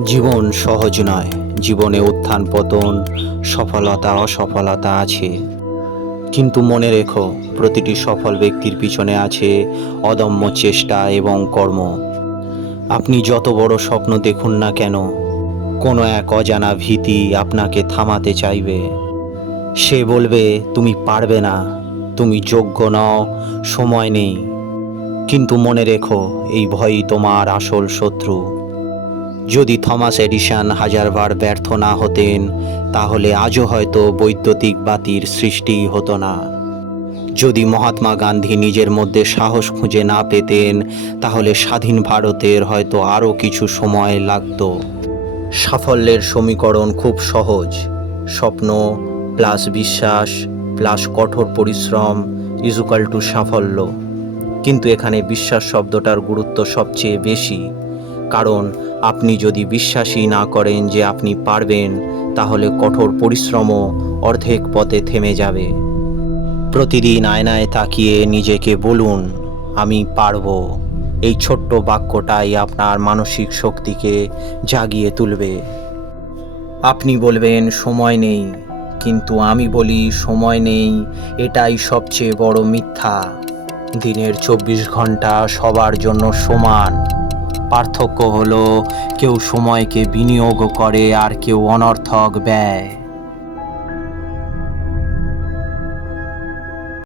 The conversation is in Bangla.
জীবন সহজ নয়, জীবনে উত্থান পতন, সফলতা অসফলতা আছে। কিন্তু মনে রেখো, প্রতিটি সফল ব্যক্তির পিছনে আছে অদম্য চেষ্টা এবং কর্ম। আপনি যত বড় স্বপ্ন দেখুন না কেন, কোনো এক অজানা ভীতি আপনাকে থামাতে চাইবে। সে বলবে, তুমি পারবে না, তুমি যোগ্য নও, সময় নেই। কিন্তু মনে রেখো, এই ভয়ই তোমার আসল শত্রু। যদি থমাস এডিশন হাজারবার ব্যর্থ না হতেন, তাহলে আজও হয়তো বৈদ্যুতিক বাতির সৃষ্টি হতো না। যদি মহাত্মা গান্ধী নিজের মধ্যে সাহস খুঁজে না পেতেন, তাহলে স্বাধীন ভারতের হয়তো আরও কিছু সময় লাগতো। সাফল্যের সমীকরণ খুব সহজ। স্বপ্ন প্লাস বিশ্বাস প্লাস কঠোর পরিশ্রম ইজুকাল টু সাফল্য। কিন্তু এখানে বিশ্বাস শব্দটার গুরুত্ব সবচেয়ে বেশি। কারণ আপনি যদি বিশ্বাসই না করেন যে আপনি পারবেন, তাহলে কঠোর পরিশ্রমও অর্ধেক পথে থেমে যাবে। প্রতিদিন আয়নায় তাকিয়ে নিজেকে বলুন, আমি পারব। এই ছোট্ট বাক্যটাই আপনার মানসিক শক্তিকে জাগিয়ে তুলবে। আপনি বলবেন, সময় নেই। কিন্তু আমি বলি, সময় নেই, এটাই সবচেয়ে বড় মিথ্যা। দিনের চব্বিশ ঘণ্টা সবার জন্য সমান। পার্থক্য হলো কেউ সময়কে বিনিয়োগ করে আর কেউ অনর্থক ব্যয়।